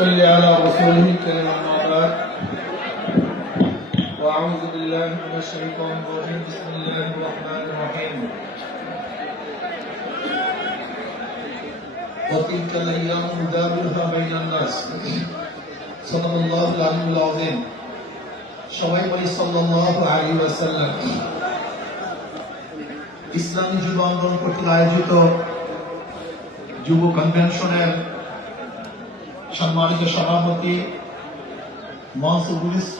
صل على رسوله الكريم أما بعد وأعوذ بالله من الشيطان الرجيم بسم الله الرحمن الرحيم وتلك الأيام نداولها بين الناس صدق الله العلي العظيم সবাই বলি সাল্লাল্লাহু আলাইহি ওয়াসাল্লাম। ইসলামী যুব আন্দোলন কর্তৃক আয়োজিত যুব কনভেনশনের সম্মানিত সভাপতি মঞ্চভূমিষ্ঠ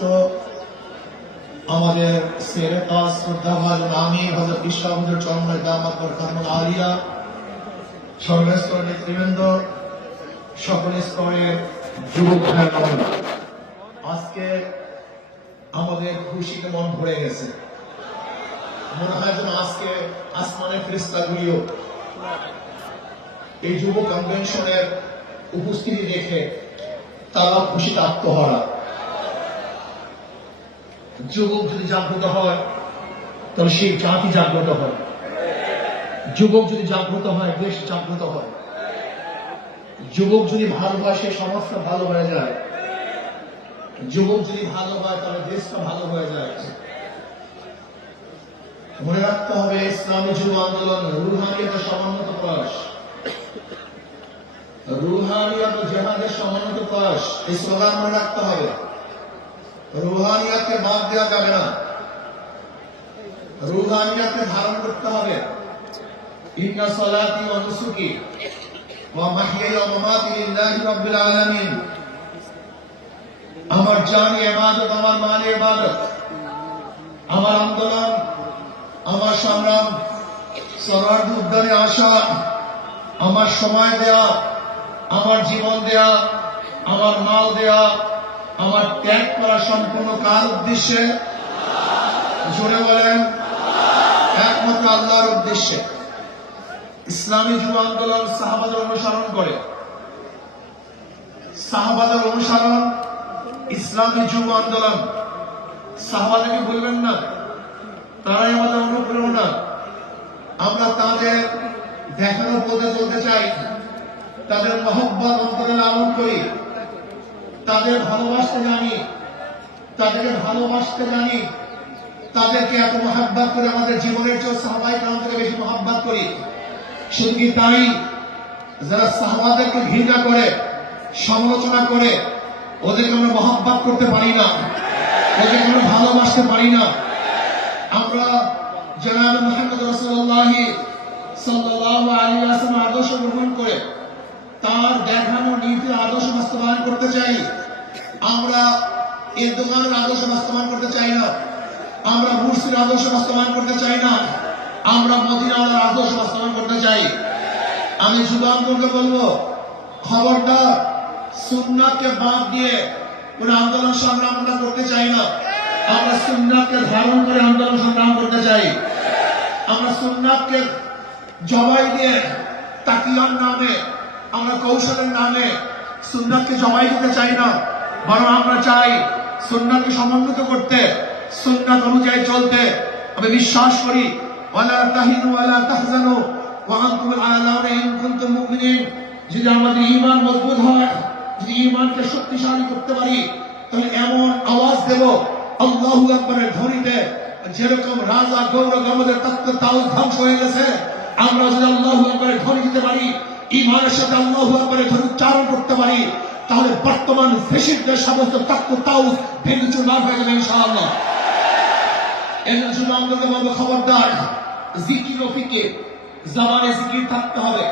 আমাদের সেরেতাজ শ্রদ্ধাভাজন আমির হযরত ইসলামের চরমনায় দামাত বরকাতুল আলিয়া, সর্বস্তর নেতৃবৃন্দ, সকল স্তরের যুবক ভাইরা, আজকে আমাদের খুশিতে মন ভরে গেছে। মনে হয় যেন আজকে আসমানের ফেরেশতাগুলিও এই যুব কনভেনশনের উপস্থিতি দেখে তারা খুশিতে আত্মহারা। যুবক যদি জাগ্রত হয় তাহলে সেই জাতি জাগ্রত হয়, যুবক যদি জাগ্রত হয় দেশ জাগ্রত হয়, যুবক যদি ভালোবাসে সমাজটা ভালো হয়ে যায়, যুবক যদি ভালো হয় তাহলে দেশটা ভালো হয়ে যায়। মনে রাখতে হবে ইসলামী যুব আন্দোলন রুহানিয়তের সমন্বিত প্রয়াস, রুহানিয়ত ও জিহাদের সমন্বিত প্রয়াস। এই স্লোগান মনে রাখতে হবে। রুহানিয়তকে বাদ দেওয়া যাবে না, রুহানিয়তকে ধারণ করতে হবে। ইন্না সালাতি ওয়া নুসুকি ওয়া মাহইয়ায়া ওয়া মামাতি লিল্লাহি রাব্বিল আলামিন। আমার জানি ইবাদত, আমার মালি ইবাদত, আমার আন্দোলন, আমার সংগ্রাম, সরার্দ উদ্যানে আসা, আমার সময় দেয়া, আমার জীবন দেয়া, আমার মাল দেয়া, আমার ত্যাগ করা সম্পূর্ণ কার উদ্দেশ্যে? জোরে বলেন, একমাত্র আল্লাহর উদ্দেশ্যে। ইসলামী যুব আন্দোলন সাহাবাদের অনুসরণ করে, সাহাবাদের অনুসরণ ইসলামী যুব আন্দোলন। সাহাবাদেরকে বলবেন না, তারাই আমাদের অনুপ্রেরণা। আমরা তাদের দেখানো পথে চলতে চাই, তাদের মহব্বত অন্তরে লালন করি, তাদের ভালোবাসতে জানি, তাদেরকে ভালোবাসতে জানি, তাদেরকে এত মহব্বত করে আমাদের জীবনের চেয়ে সাহাবায়ে কেরাম থেকে বেশি মহব্বত করি। শুধু কি তাই, যারা সাহাবাদেরকে ঘৃণা করে, সমালোচনা করে, ওদেরকে আমরা মহব্বত করতে পারি না, ওদেরকে আমরা ভালোবাসতে পারি না। আমরা জনাব মুহাম্মদ রাসূলুল্লাহ সাল্লাল্লাহু আলাইহি ওয়াসাল্লাম আদর্শ গ্রহণ করে তার দেখানো নীতির আদর্শ বাস্তবায়ন করতে চাই। আমরা এরদোগানের আদর্শ বাস্তবায়ন করতে চাই না, আমরা মুরসির আদর্শ বাস্তবায়ন করতে চাই না, আমরা মদিনার আদর্শ বাস্তবায়ন করতে চাই। আমি যুব আন্দোলনকে বলবো, খবরদার সুন্নাতকে বাদ দিয়ে কোন আন্দোলন সংগ্রাম আমরা করতে চাই না। আমরা সুন্নাতকে ধারণ করে আন্দোলন সংগ্রাম করতে চাই। আমরা সুন্নাতকে জবাই দিয়ে তাকিয়ার নামে, আমরা কৌশলের নামে সুন্নাতকে জবাই দিতে চাই না, বরং আমরা চাই সুন্নাতকে সমন্বিত করতে, সুন্নাত অনুযায়ী চলতে। আমি বিশ্বাস করি ওয়ালা তাহিনু ওয়ালা তাহজানু ওয়া আনতুমুল আ'লাউনা ইন কুনতুম মুমিনিন। যদি আমাদের ঈমান মজবুত হয়, যদি ঈমানকে শক্তিশালী করতে পারি, তাহলে এমন আওয়াজ দেব আল্লাহু আকবারের ধ্বনিতে, যেরকম রাজা গৌরব আমাদের তত্ত্ব তাও ধ্বংস হয়ে গেছে, আমরা যদি আল্লাহু আকবারের ধ্বনি দিতে পারি, ঈমানের সাথে আল্লাহু আকবারের ধ্বনি উচ্চারণ করতে পারি, তাহলে বর্তমান ফ্যাসিস্টদের সমস্ত তত্ত্ব তাও ভেঙে চুরমার হয়ে যাবে ইনশাআল্লাহ। এর জন্য আমাদেরকে বলবো, খবরদার জিকির ও ফিকির, জবানে জিকির থাকতে হবে,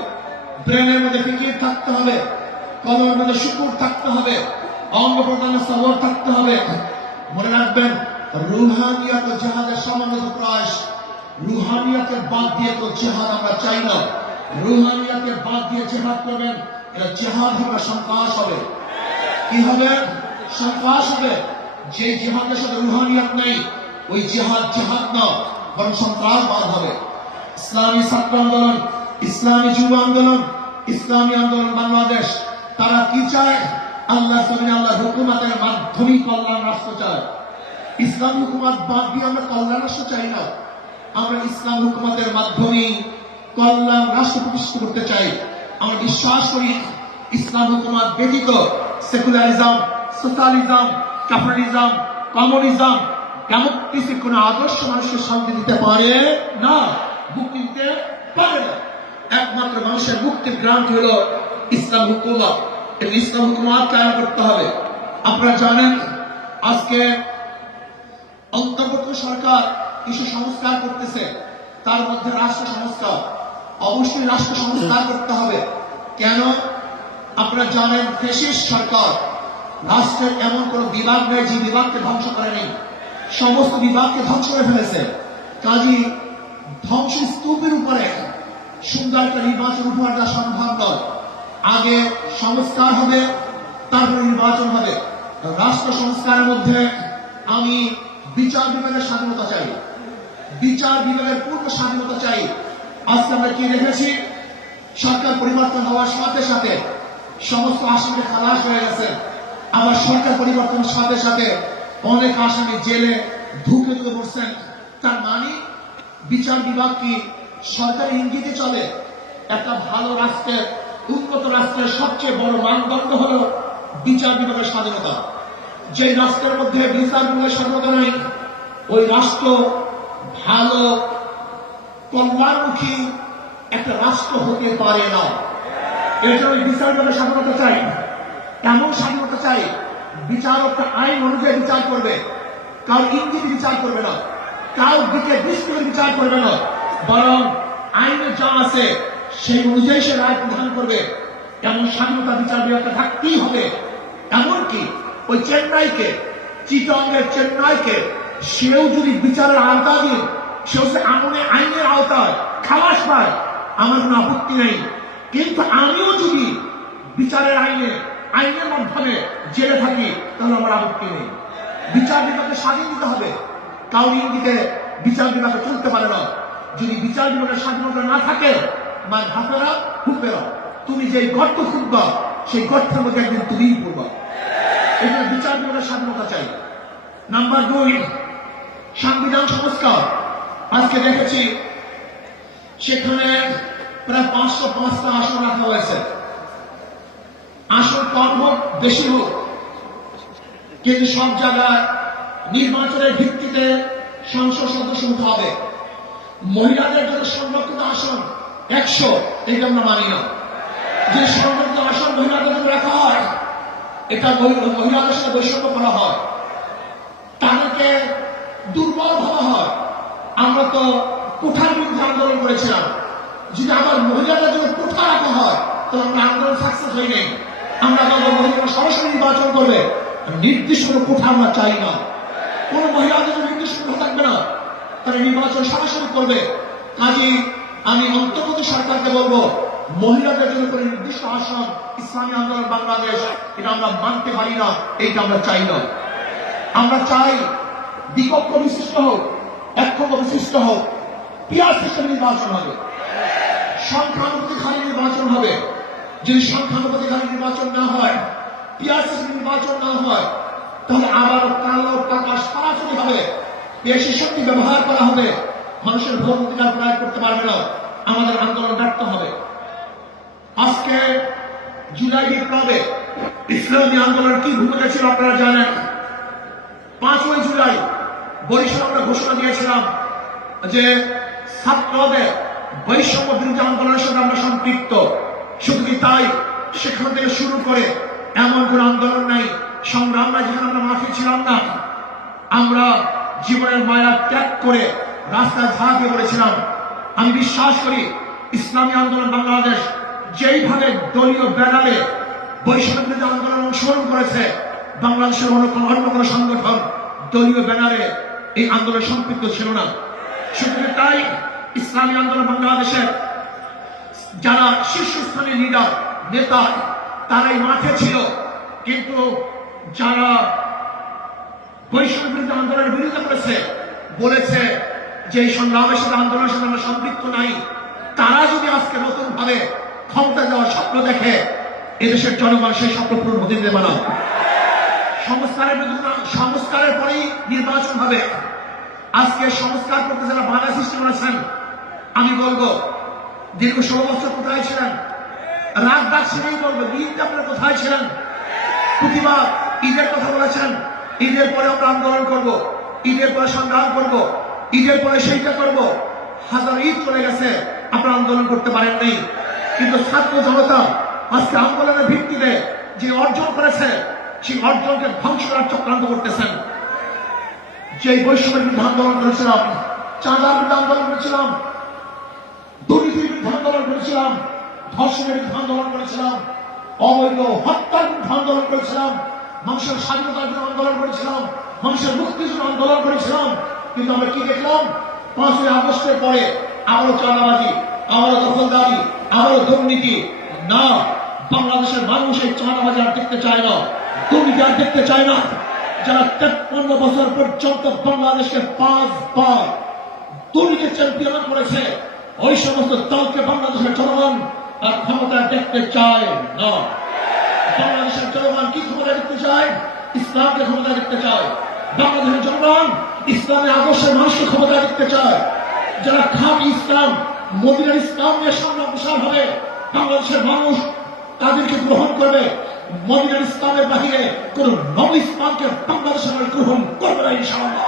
ব্রেনের মধ্যে ফিকির থাকতে হবে, কলমের মধ্যে শুকুর থাকতে হবে, অঙ্গ প্রত্যঙ্গে সবর থাকতে হবে। মনে রাখবেন, রুহানিয়ত ও জিহাদের সমন্বিত প্রয়াস। রুহানিয়তকে বাদ দিয়ে তো জিহাদ আমরা চাই না। রুহানিয়তকে বাদ দিয়ে জিহাদ করবেন, এটা জিহাদ হবে, সন্ত্রাস হবে। কি হবে? সন্ত্রাস হবে। যে জিহাদের সাথে রুহানিয়ত নেই, ওই জিহাদ জিহাদ না, বরং সন্ত্রাসবাদ হবে। ইসলামী ছাত্র আন্দোলন, ইসলামী যুব আন্দোলন, ইসলামী আন্দোলন বাংলাদেশ, তারা কি চায়? আল্লাহ জমিনে আল্লাহ হুকুমাতের মাধ্যমে কল্যাণ রাষ্ট্র চায়। ইসলাম হুকুমাত বাদ দিয়ে আমরা কল্যাণ রাষ্ট্র চাই না, আমরা ইসলাম হুকুমাতের মাধ্যমে কল্যাণ রাষ্ট্র প্রতিষ্ঠা করতে চাই। আমরা বিশ্বাস করি ইসলাম হুকুমাত ব্যতীত সেকুলারিজম, সোশ্যালিজম, ক্যাপিটালিজম, কমিউনিজম, ডেমোক্রেসির কোন আদর্শ মানুষকে শান্তি দিতে পারে না, মুক্তি দিতে পারে না। একমাত্র মানুষের মুক্তির গ্রান্ট হলো ইসলাম হুকুমত। ইসলাম হুকুমত কায়েম করতে হবে। আপনারা জানেন আজকে অন্তর্বর্তী সরকার কিছু সংস্কার করতেছে, তার মধ্যে রাষ্ট্র সংস্কার। অবশ্যই রাষ্ট্র সংস্কার করতে হবে। কেন? আপনারা জানেন ফ্যাসিস্ট সরকার, রাষ্ট্রের এমন কোন বিভাগ নেই যে বিভাগকে ধ্বংস করেনি, সমস্ত বিভাগকে ধ্বংস করে ফেলেছে। কাজী ধ্বংসস্তূপের উপরে সুন্দর একটা নির্বাচন উপহার দেওয়া সম্ভব নয়। আগে সংস্কার হবে, তারপরে নির্বাচন হবে। রাষ্ট্র সংস্কারের মধ্যে আমি বিচার বিভাগের স্বাধীনতা চাই, বিচার বিভাগের পূর্ণ স্বাধীনতা চাই। আজকে আমরা কি দেখেছি, সরকার পরিবর্তন হওয়ার সাথে সাথে সমস্ত আসামি খালাস হয়ে গেছে। আবার সরকার পরিবর্তনের সাথে সাথে অনেক আসামি জেলে ঢুকে পড়ছেন। তার মানে বিচার বিভাগ কি সরকারি ইঙ্গিতে চলে? একটা ভালো রাষ্ট্রের, উন্নত রাষ্ট্রের সবচেয়ে বড় মানদণ্ড হলো বিচার বিভাগের স্বাধীনতা। যে রাষ্ট্রের মধ্যে বিচার বিভাগের স্বাধীনতা নাই, ওই রাষ্ট্র ভালো কল্যাণমুখী একটা রাষ্ট্র হতে পারে না। এর জন্য বিচার বিভাগের স্বাধীনতা চাই। এমন স্বাধীনতা চাই, বিচারকটা আইন অনুযায়ী বিচার করবে, কারো ইঙ্গিত বিচার করবে না, কারো দিকে দৃষ্টি করে বিচার করবে না, বরং আইনে যা আছে সেই অনুযায়ী সে রায় প্রদান করবে। এমন স্বাধীনতা বিচার বিভাগটা থাকতেই হবে। এমনকি ওই চেন্নাইকে, চিটংয়ের চেন্নাইকে সেও যদি বিচারের আওতাধীন, সেও সে আইনের আওতায় খালাস পায়, আমার কোনো আপত্তি নেই। কিন্তু আমিও যদি বিচারের আইনের মাধ্যমে জেলে থাকি, তাহলে আমার আপত্তি নেই। বিচার বিভাগকে স্বাধীন দিতে হবে, কাউরি ইঙ্গিতে বিচার বিভাগে চলতে পারে না। যদি বিচার বিভাগের স্বাধীনতা না থাকে, বা ধাপেরা হুপেরা, তুমি যে গর্ত খুঁজবা সেই গর্তের মধ্যে একদিন তুমিই পড়বা। এখানে বিচার বিভাগের স্বাধীনতা চাই। নাম্বার 2, সংবিধান সংস্কার। আজকে দেখেছি সেখানে প্রায় 505টা আসন রাখা হয়েছে। আসন কম হোক বেশি হোক, কিন্তু সব জায়গায় নির্বাচনের ভিত্তিতে সংসদ সদস্য হতে হবে। মহিলাদের জন্য সংরক্ষিত আসন 100, এটা আমরা মানি না। যে সংরক্ষিত আসন মহিলাদের জন্য রাখা হয়, এটা মহিলাদের সাথে বৈষম্য করা হয়, তাদেরকে দুর্বল ভাবা হয়। আমরা তো কোঠার বিরুদ্ধে আন্দোলন করেছিলাম। যদি আবার মহিলাদের জন্য কোঠা রাখা হয়, তো আমরা আন্দোলন সাকসেস হই নাই। আমরা বলবো মহিলারা সরাসরি নির্বাচন করবে, নির্দিষ্ট কোনো কোঠা আমরা চাই না। কোন মহিলাদের জন্য নির্দিষ্ট কোঠা থাকবে না, তারা নির্বাচন সরাসরি করবে। কাজেই আমি অন্তর্বর্তী সরকারকে বলবো, মহিলাদের জন্য কোনো নির্দিষ্ট আসন ইসলামী আন্দোলন বাংলাদেশ, এটা আমরা মানতে পারি না, এইটা আমরা চাই না। আমরা চাই বিকল্প বিশিষ্ট হোক, একক্ষ বিশিষ্ট হোক, পিয়ার সিস্টেম নির্বাচন হবে, সংখ্যানুপাতিক নির্বাচন হবে। যদি সংখ্যানুপাতিক নির্বাচন না হয়, পিয়ার সিস্টেম নির্বাচন না হয়, তাহলে আবারও কালো টাকা সরাসরি হবে, বেশি শক্তি ব্যবহার করা হবে, মানুষের ভোট অধিকার প্রয়োগ করতে পারবে না। আমাদের আন্দোলন ব্যর্থ হবে। আজকে জুলাই বিপ্লবে ইসলামী আন্দোলন কি ভূমিকা ছিল আপনারা জানেন। 5ই জুলাই বরিশালে আমরা ঘোষণা দিয়েছিলাম যে ছাত্রদের বৈষম্য বিরোধী আন্দোলনের সাথে আমরা সম্পৃক্ত। শুধু কি তাই, সেখান থেকে শুরু করে এমন কোন আন্দোলন নাই, সংগ্রাম নাই যেখানে আমরা মাঠে ছিলাম না। আমরা জীবনের মায়া ত্যাগ করে রাস্তায় ঝাঁপিয়ে পড়েছিলাম। আমি বিশ্বাস করি ইসলামী আন্দোলন বাংলাদেশ যেইভাবে দলীয় ব্যানারে বৈষম্য বিরোধী আন্দোলন অংশগ্রহণ করেছে, বাংলাদেশের অন্য কোনো সংগঠন দলীয় ব্যানারে এই আন্দোলনে সম্পৃক্ত ছিল না। শুধু তাই ইসলামী আন্দোলন বাংলাদেশের যারা শীর্ষস্থানীয় লিডার নেতা, তারাই মাঠে ছিল। কিন্তু যারা বৈষম্য বিরোধী আন্দোলনের বিরোধিতা করেছে, বলেছে যে এই সংগ্রামের সাথে আন্দোলনের সাথে আমরা সম্পৃক্ত নাই, তারা যদি আজকে নতুন ভাবে ক্ষমতা দেওয়ার স্বপ্ন দেখে, এদেশের জনগণ সেই স্বপ্ন পূরণ হতে দেবে না। সংস্কারের পরেই নির্বাচন হবে। আজকে সংস্কার করতে যারা বাধা সৃষ্টি করেছেন, আমি বলবো দীর্ঘ 16 বছর কোথায় ছিলেন? রাত ডাক সেটাই বলবো, দিনটা আপনারা কোথায় ছিলেন? প্রতিবাদ, ঈদের কথা বলেছেন, ঈদের পরে আমরা আন্দোলন করব, ঈদের পরে সংগ্রাম করব, ঈদের পরে সেইটা করব। হাজার ঈদ চলে গেছে, আপনারা আন্দোলন করতে পারেননি। কিন্তু ছাত্র জনতা আজকে আন্দোলনের ভিত্তিতে যে অর্জন করেছে, সেই অর্জনকে ধ্বংস করার চক্রান্ত করতেছেন। যে বৈষম্যের বিরুদ্ধে আন্দোলন করেছিলাম, চাঁদার বিরুদ্ধে আন্দোলন করেছিলাম, দুর্নীতির বিরুদ্ধে আন্দোলন করেছিলাম, ধর্ষণের বিরুদ্ধে আন্দোলন করেছিলাম, অবৈধ হত্যার বিরুদ্ধে আন্দোলন করেছিলাম, মানুষের স্বাধীনতার জন্য আন্দোলন করেছিলাম, মানুষের মুক্তির জন্য আন্দোলন করেছিলাম। কিন্তু আমরা কি দেখলাম? 5ই আগস্টের পরে আবারও চাঁদাবাজি, আবারও দখলদারি, আবারও দুর্নীতি। না, বাংলাদেশের মানুষ এই চাঁদাবাজি আর দেখতে চায় না, দুর্নীতি আর দেখতে চায় না। যারা 53 বছর পর্যন্ত বাংলাদেশকে 5 বার দুর্নীতির চ্যাম্পিয়ন করেছে, ওই সমস্ত দলকে বাংলাদেশের জনগণ আর ক্ষমতা দেখতে চায় না। বাংলাদেশের জনগণ কি ক্ষমতা দেখতে চায়? ইসলামকে ক্ষমতা দেখতে চায়। বাংলাদেশের জনগণ ইসলামের আদর্শের মানুষকে ক্ষমতা দেখতে চায়। যারা খাঁটি ইসলাম, মদিনার ইসলাম নিয়ে সামনে অগ্রসর হবে, বাংলাদেশের মানুষ তাদেরকে গ্রহণ করবে। মদিনার ইসলামের বাহিরে কোন নব ইসলামকে বাংলাদেশের মানুষ গ্রহণ করবে না ইনশাআল্লাহ।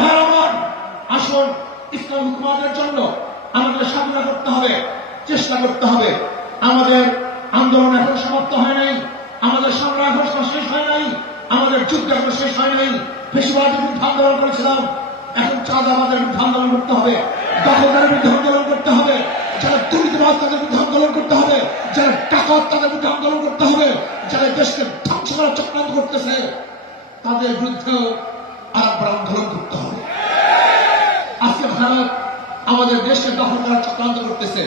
ভাই আমার, আসুন ইসলাম হুকুমাতের জন্য আমাদের সাধনা করতে হবে, চেষ্টা করতে হবে। আমাদের আন্দোলন এখন সমাপ্ত হয় নাই, আমাদের সংগ্রাম এখন শেষ হয় নাই, আমাদের যুদ্ধ এখন শেষ হয় নাই। বেশিরভাগের বিরুদ্ধে আন্দোলন করেছিলাম, এখন চাঁদাবাদের বিরুদ্ধে আন্দোলন করতে হবে, দখলদারের বিরুদ্ধে আন্দোলন করতে হবে, যারা দুর্নীতিবাজ তাদের বিরুদ্ধে আন্দোলন করতে হবে, যারা ডাকাত তাদের বিরুদ্ধে আন্দোলন করতে হবে, যারা দেশকে ধ্বংস করার চক্রান্ত করতেছে তাদের বিরুদ্ধেও আরেকবার আন্দোলন করতে হবে। আজকে ভারত আমাদের দেশকে দখল করার চক্রান্ত করতেছে।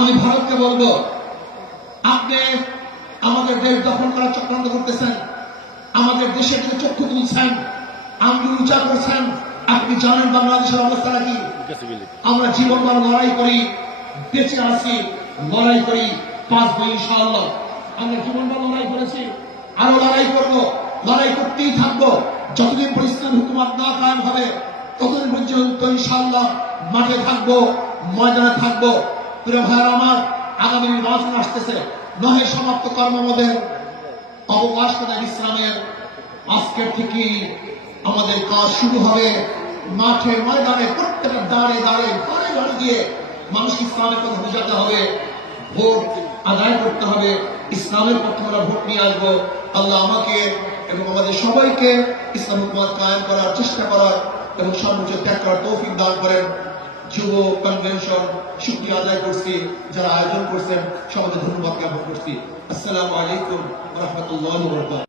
আমি ভারতকে বলবো, আপনি আমাদের দেশ দখল করার চক্রান্ত করতেছেন, আমাদের দেশের দিকে চক্ষু তুলছেন, আঙ্গুল উঁচা করছেন। আপনি জানেন বাংলাদেশের অবস্থাটা কি? আমরা জীবন বার লড়াই করি, বেঁচে আছি, লড়াই করি, বাঁচবো ইনশাআল্লাহ। আমরা জীবন বার লড়াই করেছি, আরো লড়াই করব, লড়াই করতেই থাকবো। যতদিন পরিষ্কার হুকুমত না কায়েম হবে ততদিন পর্যন্ত ইনশাআল্লাহ মাঠে থাকবো, ময়দানে থাকবো। প্রিয় ভাইয়েরা আমার, আগামী নির্বাচন আসতেছে, নহে সমাপ্ত কর্মমদের অবকাশ করে ইসলামের আজকের থেকেই আমাদের কাজ শুরু হবে। মাঠে ময়দানে প্রত্যেকটা দাঁড়ে দাঁড়ে ঘরে ঘরে গিয়ে মানুষ ইসলামের কথা বোঝাতে হবে, ভোট আদায় করতে হবে, ইসলামের পক্ষে আমরা ভোট নিয়ে আসবো। আল্লাহ আমাকে এবং আমাদের সবাইকে ইসলাম হুকুমত কায়েম করার চেষ্টা করার এবং সর্বোচ্চ ত্যাগ করার তৌফিক দান করেন। যুব কনভেনশন শুকরিয়া আদায় করছি, যারা আয়োজন করছেন সবাইকে ধন্যবাদ জ্ঞাপন করছি। আসসালামু আলাইকুম ওয়া রাহমাতুল্লাহি ওয়া বারাকাতুহু।